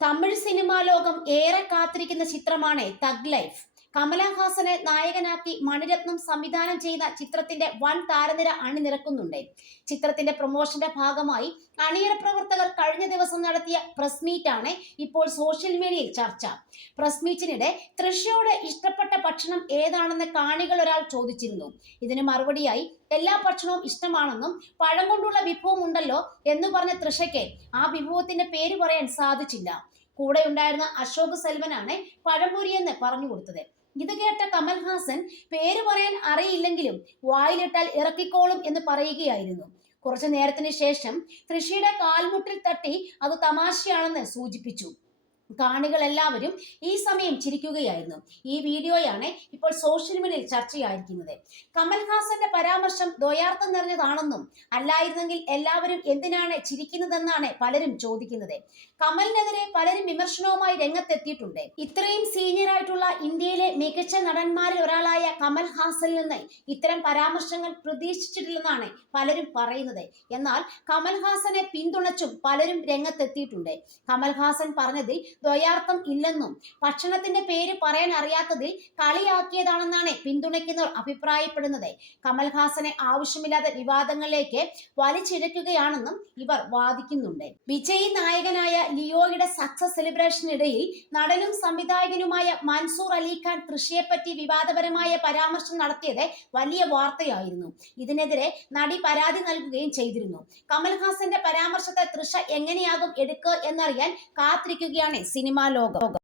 Tamil cinema ലോകം ഏറെ കാത്തിരിക്കുന്ന ചിത്രമാണ് തഗ് ലൈഫ്. കമലഹാസനെ നായകനാക്കി മണിരത്നം സംവിധാനം ചെയ്ത ചിത്രത്തിന്റെ വൻ താരനിര അണിനിരക്കുന്നുണ്ട്. ചിത്രത്തിന്റെ പ്രൊമോഷന്റെ ഭാഗമായി അണിയറ പ്രവർത്തകർ കഴിഞ്ഞ ദിവസം നടത്തിയ പ്രസ് മീറ്റ് ആണ് ഇപ്പോൾ സോഷ്യൽ മീഡിയയിൽ ചർച്ച. പ്രസ് മീറ്റിനിടെ തൃഷയോട് ഇഷ്ടപ്പെട്ട ഭക്ഷണം ഏതാണെന്ന് കാണികൾ ഒരാൾ ചോദിച്ചിരുന്നു. ഇതിന് മറുപടിയായി എല്ലാ ഭക്ഷണവും ഇഷ്ടമാണെന്നും പഴം കൊണ്ടുള്ള വിഭവം ഉണ്ടല്ലോ എന്ന് പറഞ്ഞ തൃഷയ്ക്ക് ആ വിഭവത്തിന്റെ പേര് പറയാൻ സാധിച്ചില്ല. കൂടെ ഉണ്ടായിരുന്ന അശോക് സെൽവനാണ് പഴംപൊരി എന്ന് പറഞ്ഞു കൊടുത്തത്. ഇത് കേട്ട കമൽഹാസൻ പേര് പറയാൻ അറിയില്ലെങ്കിലും വായിലിട്ടാൽ ഇറക്കിക്കോളും എന്ന് പറയുകയായിരുന്നു. കുറച്ചു നേരത്തിന് ശേഷം തൃഷയുടെ കാൽമുട്ടിൽ തട്ടി അത് തമാശയാണെന്ന് സൂചിപ്പിച്ചു. കാണികൾ എല്ലാവരും ഈ സമയം ചിരിക്കുകയായിരുന്നു. ഈ വീഡിയോയാണ് ഇപ്പോൾ സോഷ്യൽ മീഡിയയിൽ ചർച്ചയായിരിക്കുന്നത്. കമൽഹാസന്റെ പരാമർശം ദ്വയാർത്ഥം നിറഞ്ഞതാണെന്നും അല്ലായിരുന്നെങ്കിൽ എല്ലാവരും എന്തിനാണ് ചിരിക്കുന്നതെന്നാണ് പലരും ചോദിക്കുന്നത്. കമലിനെതിരെ പലരും വിമർശനവുമായി രംഗത്തെത്തിയിട്ടുണ്ട്. ഇത്രയും സീനിയർ ആയിട്ടുള്ള ഇന്ത്യയിലെ മികച്ച നടന്മാരിൽ ഒരാളായ കമൽഹാസനിൽ നിന്ന് ഇത്തരം പരാമർശങ്ങൾ പ്രതീക്ഷിച്ചിട്ടില്ലെന്നാണ് പലരും പറയുന്നത്. എന്നാൽ കമൽഹാസനെ പിന്തുണച്ചും പലരും രംഗത്തെത്തിയിട്ടുണ്ട്. കമൽഹാസൻ പറഞ്ഞതിൽ ദ്വയാർത്ഥം ഇല്ലെന്നും ഭക്ഷണത്തിന്റെ പേര് പറയാൻ അറിയാത്തതിൽ കളിയാക്കിയതാണെന്നാണ് പിന്തുണയ്ക്കുന്നവർ അഭിപ്രായപ്പെടുന്നത്. കമൽഹാസനെ ആവശ്യമില്ലാത്ത വിവാദങ്ങളിലേക്ക് വലിച്ചിഴക്കുകയാണെന്നും ഇവർ വാദിക്കുന്നുണ്ട്. വിജയ് നായകനായ ലിയോയുടെ സക്സസ് സെലിബ്രേഷനിടയിൽ നടനും സംവിധായകനുമായ മൻസൂർ അലിഖാൻ തൃഷയെപ്പറ്റി വിവാദപരമായ പരാമർശം നടത്തിയത് വലിയ വാർത്തയായിരുന്നു. ഇതിനെതിരെ നടി പരാതി നൽകുകയും ചെയ്തിരുന്നു. കമൽഹാസന്റെ പരാമർശത്തെ തൃഷ എങ്ങനെയാകും എടുക്കുക എന്നറിയാൻ കാത്തിരിക്കുകയാണ് സിനിമാ ലോകം.